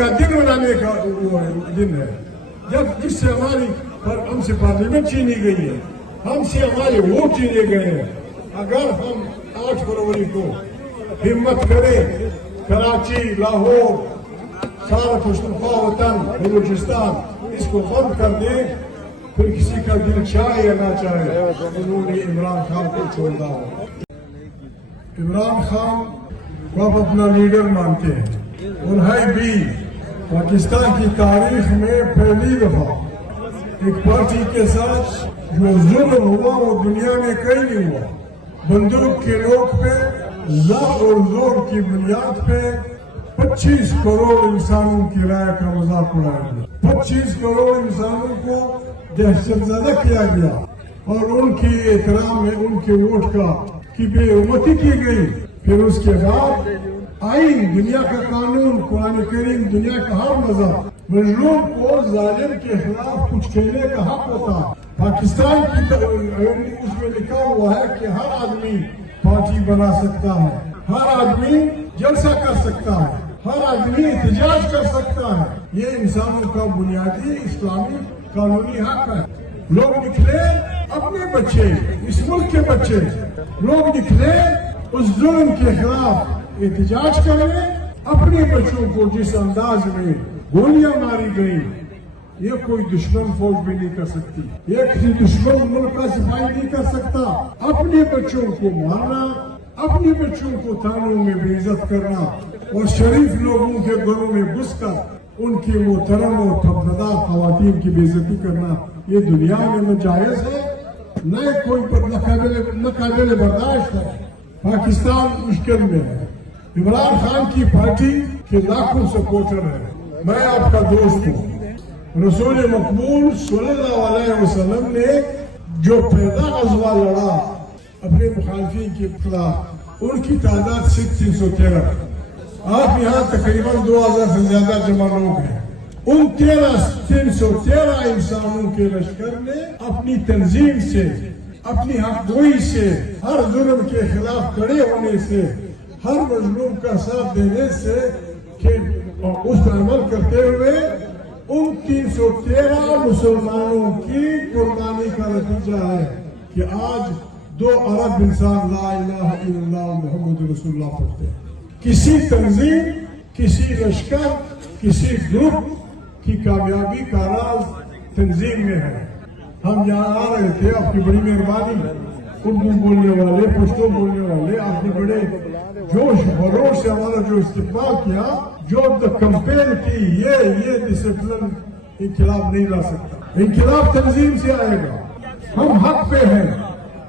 का दिन मनाने का दिन है, जब जिससे हमसे पार्लियामेंट छीनी गई है, हमसे हमारे वोट छीने गए हैं। अगर हम 8 फरवरी को हिम्मत करें, कराची, लाहौर, सारा पुख्तनख्वा वतन, बलूचिस्तान इसको बंद कर दें, फिर किसी का दिल चाहे या ना चाहे उन्होंने इमरान खान को छोड़ना हो। इमरान खान को आप अपना लीडर मानते हैं और है भी। पाकिस्तान की तारीख में पहली दफा एक पार्टी के साथ जो जुल्म हुआ वो दुनिया में कहीं नहीं हुआ। बंदूक के नोक पे ज़ोर और जोर की बुनियाद पे 25 करोड़ इंसानों की राय का मजाक उड़ाया गया। 25 करोड़ इंसानों को दहशतज़दा किया गया और उनकी एहतराम में उनके वोट की बेइज्जती की गई। फिर उसके बाद आईन, दुनिया का कानून, कुरान करीम, दुनिया का हर मजहब मजलूम को जालिम के खिलाफ कुछ कहने का हक होता। पाकिस्तान की उसमें लिखा हुआ है कि हर आदमी पार्टी बना सकता है, हर आदमी जलसा कर सकता है, हर आदमी एहतजाज कर सकता है। ये इंसानों का बुनियादी इस्लामी कानूनी हक है। लोग निकले, अपने बच्चे, इस मुल्क के बच्चे लोग निकले, उस जुल्म के खिलाफ एहतजाज करें। अपने बच्चों को जिस अंदाज में गोलियां मारी गई, ये कोई दुश्मन फौज भी नहीं कर सकती, ये किसी दुश्मन मुल्क का सिपाही नहीं कर सकता। अपने बच्चों को मारना, अपने बच्चों को थानों में बेइज्जत करना और शरीफ लोगों के घरों में घुसकर उनकी मोहतरम और फर्जदार खवातीन की बेइज्जती करना, ये दुनिया में न जायज है, न कोई न काबिल बर्दाश्त है। पाकिस्तान मुश्किल में है। इमरान खान की पार्टी के लाखों सपोर्टर है। मैं आपका दोस्त हूँ। रसूल मकबूल सल्लल्लाहु अलैहि वसल्लम ने जो पहला गज़वा लड़ा अपने मुखालिफिन के खिलाफ, उनकी तादाद सिर्फ 313। आप यहाँ तकरीबन 2000 से ज्यादा जमा लोग हैं। उन 313 इंसानों के लश्कर ने अपनी तंजीम से, अपनी हक़गोई से, हर जुल्म के खिलाफ खड़े होने से, हर मजलूम का साथ देने से कि उस पर अमल करते हुए उन 313 मुसलमानों की कुर्बानी का नतीजा है कि आज 2 अरब इंसान ला इलाहा इल्लल्लाह मुहम्मद रसूलुल्लाह पढ़ते हैं। किसी तंजीम, किसी लश्कर, किसी ग्रुप की कामयाबी का राज तंजीम में है। हम यहाँ आ रहे थे, आपकी बड़ी मेहरबानी, उर्दू बोलने वाले, पश्तो बोलने वाले, आपने बड़े जोश खरोश से हमारा जो इस्तेमाल किया, जो कंपेयर की, ये डिसिप्लिन इनकलाब नहीं ला सकता। इनकलाब तंजीम से आएगा। हम हक पे हैं,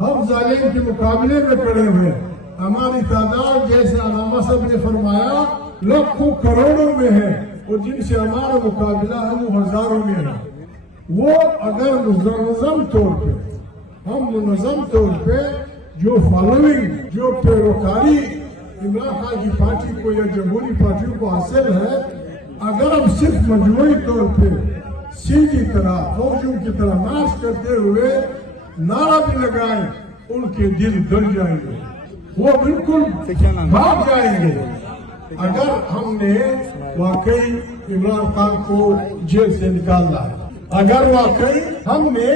हम जालिम के मुकाबले में खड़े हुए। हमारी तादाद जैसे अलामा साहब ने फरमाया लाखों करोड़ों में है और जिनसे हमारा मुकाबला है वो हजारों में है। वो अगर मुनज़्ज़म तौर पे, हम मुनज़्ज़म तौर पे जो फॉलोइंग, जो पैरोकारी इमरान खान की पार्टी को या जमहूरी पार्टियों को हासिल है, अगर हम सिर्फ मजमूई तौर पे सीधी तरह फौजियों की तरह मार्च करते हुए नारा भी लगाएं, उनके दिल गल जाएंगे, वो बिल्कुल भाग जाएंगे। अगर हमने वाकई इमरान खान को जेल से निकालना है, अगर वाकई हमने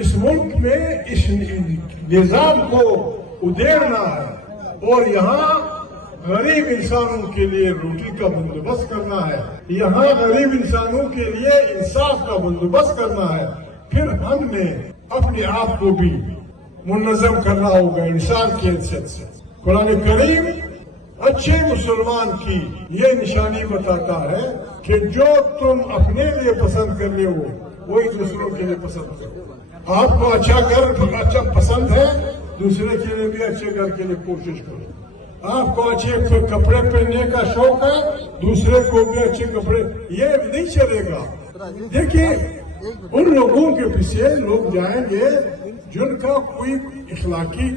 इस मुल्क में इस निजाम को उधेड़ना है और यहाँ गरीब इंसानों के लिए रोटी का बंदोबस्त करना है, यहाँ गरीब इंसानों के लिए इंसाफ का बंदोबस्त करना है, फिर हमने अपने आप को भी मुनज़्ज़म करना होगा इंसान की हैसियत से। कुरान करीम अच्छे मुसलमान की ये निशानी बताता है कि जो तुम अपने लिए पसंद कर ले हो वही दूसरों के लिए पसंद करो। आपको अच्छा घर अच्छा पसंद है, दूसरे के लिए भी अच्छे घर के लिए कोशिश करो। आपको अच्छे कपड़े पहनने का शौक है, दूसरे को भी अच्छे कपड़े, ये नहीं चलेगा। देखिए, उन लोगों के पीछे लोग जाएंगे जिनका कोई इखलाकी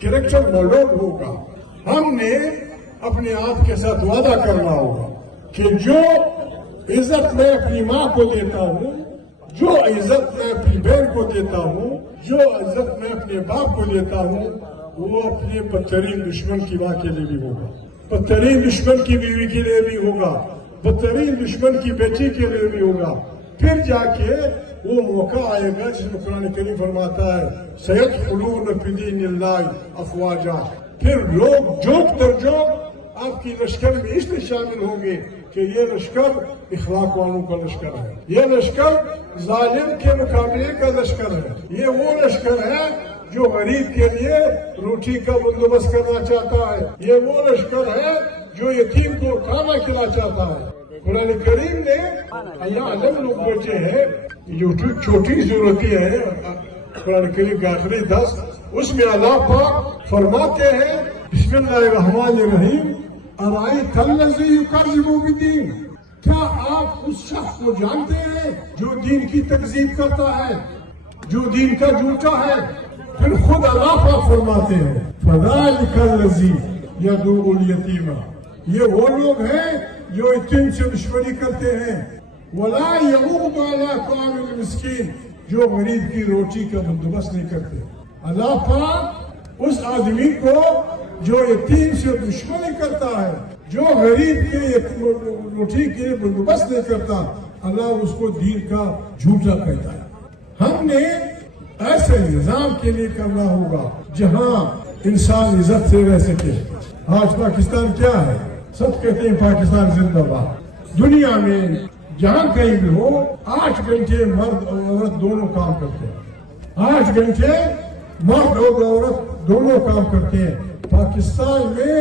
कैरेक्टर मॉडल होगा। हमने अपने आप के साथ वादा करना होगा कि जो इज्जत मैं अपनी माँ को देता हूँ, जो इज्जत मैं अपनी बहन को देता हूँ, जो इज्जत मैं अपने बाप को देता हूँ, वो अपने बदतरीन दुश्मन की माँ के लिए भी होगा, बदतरीन दुश्मन की बीवी के लिए भी होगा, بدترین دشمن کی بیٹی کے لیے بھی ہوگا. پھر جا کے وہ موقع آئے گا جس میں قرآن کریم فرماتا ہے سَيَدْخُلُونَ فِي دِينِ اللَّهِ أَفْوَاجًا. پھر لوگ جوک در جوک آپ کی لشکر میں اس لیے شامل ہوں گے کہ یہ لشکر اخلاق والوں کا لشکر ہے. یہ لشکر ظالم کے مقابلے کا لشکر ہے. یہ وہ لشکر ہے جو غریب کے لیے روٹی کا بندوبست کرنا چاہتا ہے. یہ وہ لشکر ہے جو یتیم کو کھانا کھلا چاہتا ہے. قرآن کریم نے اللہ علم لوگ بچے ہیں جو چھوٹی صورتیں ہیں قرآن کریم کا آخری 10 اس میں اللہ پاک فرماتے ہیں بسم اللہ الرحمن الرحیم ارائیت الذی یکذب بالدین. کیا آپ اس شخص کو جانتے ہیں جو دین کی تکذیب کرتا ہے, جو دین کا جھوٹا ہے؟ پھر خود اللہ پاک فرماتے ہیں فذلک الذی یدعو الیتیم. یہ وہ لوگ ہیں جو یتیم سے دشمنی کرتے ہیں. ولا یعود علی طعام المسکین, جو غریب کی روٹی کا بندوبست نہیں کرتے. اللہ پاک اس آدمی کو جو یتیم سے دشمنی کرتا ہے, جو غریب کے روٹی کے بندوبست نہیں کرتا, اللہ اس کو دین کا جھوٹا کہتا ہے. ہم نے ایسے نظام کے لیے کرنا ہوگا جہاں انسان عزت سے رہ سکے. آج پاکستان کیا ہے؟ سب کہتے ہیں پاکستان زندہ باد. دنیا میں جہاں کہیں بھی ہو 8 گھنٹے مرد اور عورت دونوں کام کرتے ہیں. 8 گھنٹے مرد اور عورت دونوں کام کرتے ہیں. پاکستان میں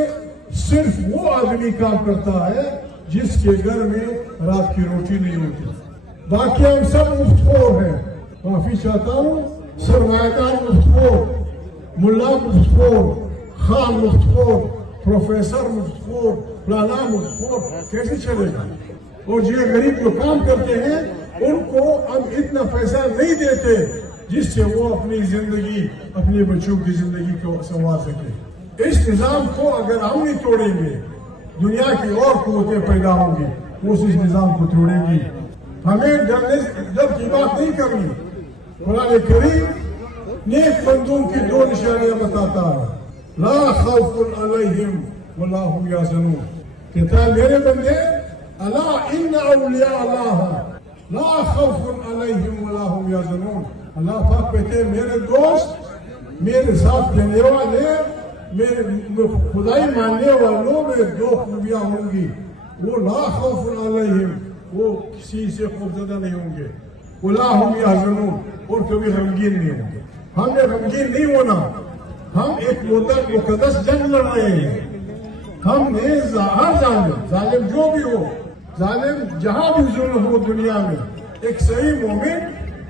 صرف وہ آدمی کام کرتا ہے جس کے گھر میں رات کی روٹی نہیں ہوتی. باقی ہم سب مفتخور ہیں. معافی چاہتا ہوں, سرمایہ دار مفتخور, ملا مفتخور, خان مفتخور, پروفیسر مفتخور, فلانا مفتخور. کیسے چلے گا؟ اور جو غریب جو کام کرتے ہیں ان کو ہم اتنا پیسہ نہیں دیتے جس سے وہ اپنی زندگی, اپنے بچوں کی زندگی کو سنوار سکے. اس نظام کو اگر ہم نہیں توڑیں گے, دنیا کی اور قوتیں پیدا ہوں گی وہ اس نظام کو توڑیں گی. ہمیں ڈر کی بات نہیں کرنی. قرآن کریم نیک بندوں کی 2 نشانیاں بتاتا ہے. لا خوف علیہم ولا هم یحزنون. کہتا ہے میرے بندے الا ان اولیاء اللہ لا خوف علیہم ولا هم یحزنون. اللہ پاک کہتے ہیں میرے دوست, میرے ساتھ رہنے والے, میرے خدائی ماننے والوں میں 2 خوبیاں ہوں گی. وہ لا خوف علیہم, وہ کسی سے خوفزدہ نہیں ہوں گے. ولا هم یحزنون, اور کبھی غمگین نہیں ہوں گے. ہم نے غمگین نہیں ہونا. ہم ایک مقدس جنگ لڑ رہے ہیں. ہم نے ہر ظالم جو بھی ہو, ظالم جہاں بھی ظلم ہو دنیا میں, ایک صحیح مومن,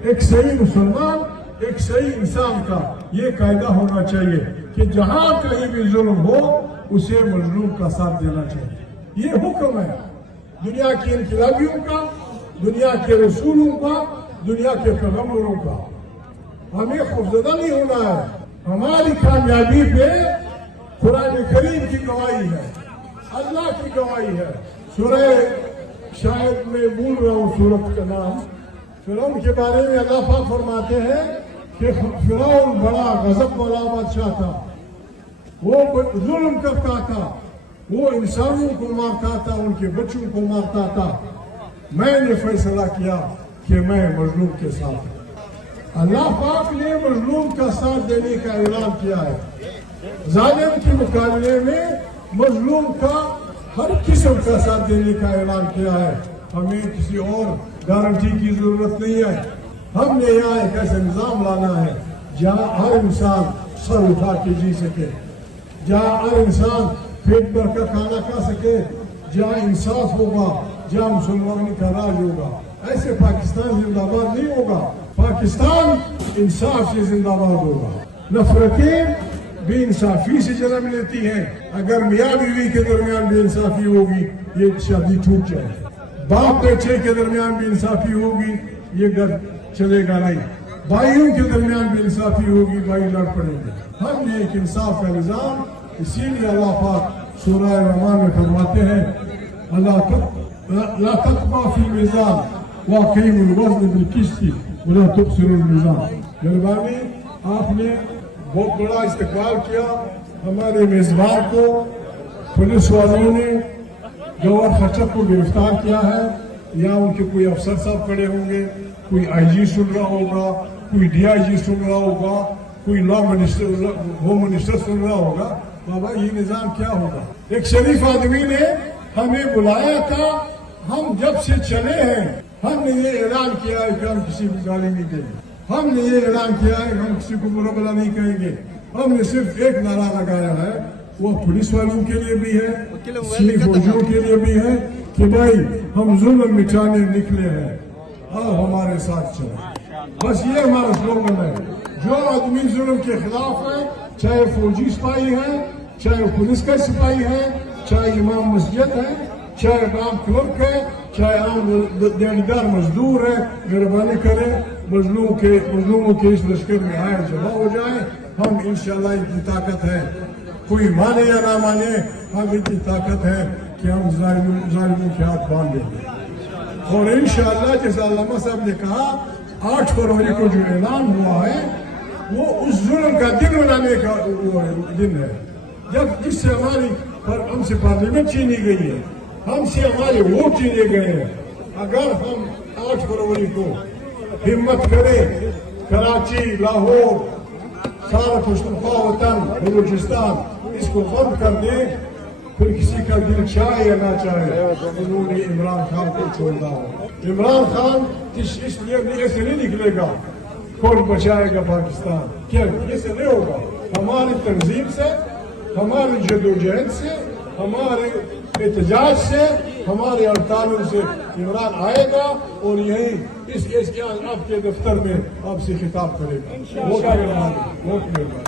ایک صحیح مسلمان, ایک صحیح انسان کا یہ قاعدہ ہونا چاہیے کہ جہاں کہیں بھی ظلم ہو اسے مظلوم کا ساتھ دینا چاہیے. یہ حکم ہے دنیا کے انقلابیوں کا, دنیا کے رسولوں کا, دنیا کے پیغمبروں کا. ہمیں خوفزدہ نہیں ہونا ہے. ہماری کامیابی پہ قرآن کریم کی گواہی ہے, اللہ کی گواہی ہے. سورہ, شاید میں بھول رہا ہوں سورت کا نام, فرعون کے بارے میں اللہ پاک فرماتے ہیں کہ فرعون بڑا غضب والا بادشاہ تھا. وہ ظلم کرتا تھا, وہ انسانوں کو مارتا تھا, ان کے بچوں کو مارتا تھا. میں نے فیصلہ کیا کہ میں مظلوم کے ساتھ ہوں. اللہ پاک نے مظلوم کا ساتھ دینے کا اعلان کیا ہے. ظالم کے مقابلے میں مظلوم کا ہر قسم کا ساتھ دینے کا اعلان کیا ہے. ہمیں کسی اور گارنٹی کی ضرورت نہیں ہے. ہم نے یہاں ایک ایسا نظام لانا ہے جہاں ہر انسان سر اٹھا کے جی سکے, جہاں ہر انسان پیٹ بھر کر کھانا کھا سکے, جہاں انصاف ہوگا, جہاں مسلمانوں کا راج ہوگا. ایسے پاکستان زندہ باد نہیں ہوگا. پاکستان انصاف سے زندہ باد ہوگا. نفرتیں بے انصافی سے جنم لیتی ہیں. اگر میاں بیوی کے درمیان بے انصافی ہوگی یہ شادی ٹوٹ جائے گی. باپ بیٹے کے درمیان بے انصافی ہوگی یہ گھر چلے گا نہیں. بھائیوں کے درمیان بے انصافی ہوگی, بھائی لڑ پڑیں گے. ہم نے ایک انصاف کا نظام, اسی لیے اللہ پاک سورہ رحمان میں فرماتے ہیں لا تطغوا فی المیزان واقیموا الوزن بالقسط ولا تخسروا المیزان. مہربانی, آپ نے بہت بڑا استقبال کیا. ہمارے میزبان کو پولیس والوں نے गौहर खच्चर को गिरफ्तार किया है, या उनके कोई अफसर साहब खड़े होंगे, कोई आईजी सुन रहा होगा, कोई डीआईजी सुन रहा होगा, कोई लॉ मिनिस्टर होम मिनिस्टर सुन रहा होगा, बाबा ये निजाम क्या होगा। एक शरीफ आदमी ने हमें बुलाया था, हम जब से चले हैं हमने ये ऐलान किया है कि हम किसी को गाली नहीं देंगे, हमने ये ऐलान किया है कि हम किसी को बुरा भला नहीं कहेंगे। हमने सिर्फ एक नारा लगाया है, वो पुलिस वालों के लिए भी है, सिविल फौजियों के लिए भी है कि भाई हम जुल्म मिटाने निकले हैं, आओ हमारे साथ चलो। बस ये हमारा स्लोगन है। जो आदमी जुल्म के खिलाफ है, चाहे फौजी सिपाही है, चाहे पुलिस का सिपाही है, चाहे इमाम मस्जिद है, चाहे काम क्लर्क है, चाहे आम दिहाड़ीदार मजदूर है, मेहरबानी करें मजलूमों के इस लश्कर में आए जमा हो जाए। हम इंशाल्लाह इतनी ताकत है, कोई माने या ना माने, हम इतनी ताकत है कि हम जालिमों के हाथ बांध देंगे। और इंशाल्लाह जैसा अल्लामा साहब ने कहा 8 फरवरी को जो ऐलान हुआ है वो उस जुल्म का दिन मनाने का दिन है, जब जिससे हमसे पार्लियामेंट छीनी गई है, हमसे हमारे वोट छीने गए हैं। अगर हम 8 फरवरी को हिम्मत करें, कराची, लाहौर, सारा पुख्तनख्वा वतन, बलूचिस्तान इसको बंद कर दें, फिर किसी का दिल चाहे या ना चाहे उन्होंने इमरान खान को छोड़ना हो। इमरान खान इसलिए ऐसे नहीं निकलेगा, कौन बचाएगा पाकिस्तान, क्या ऐसे नहीं होगा। हमारी तंजीम से, हमारी जदोजहद से, हमारे एहतजाज से, हमारे हड़तालों से इमरान आएगा और यही इस आपके दफ्तर में आपसे खिताब करेगा। वोट मेहरबानी।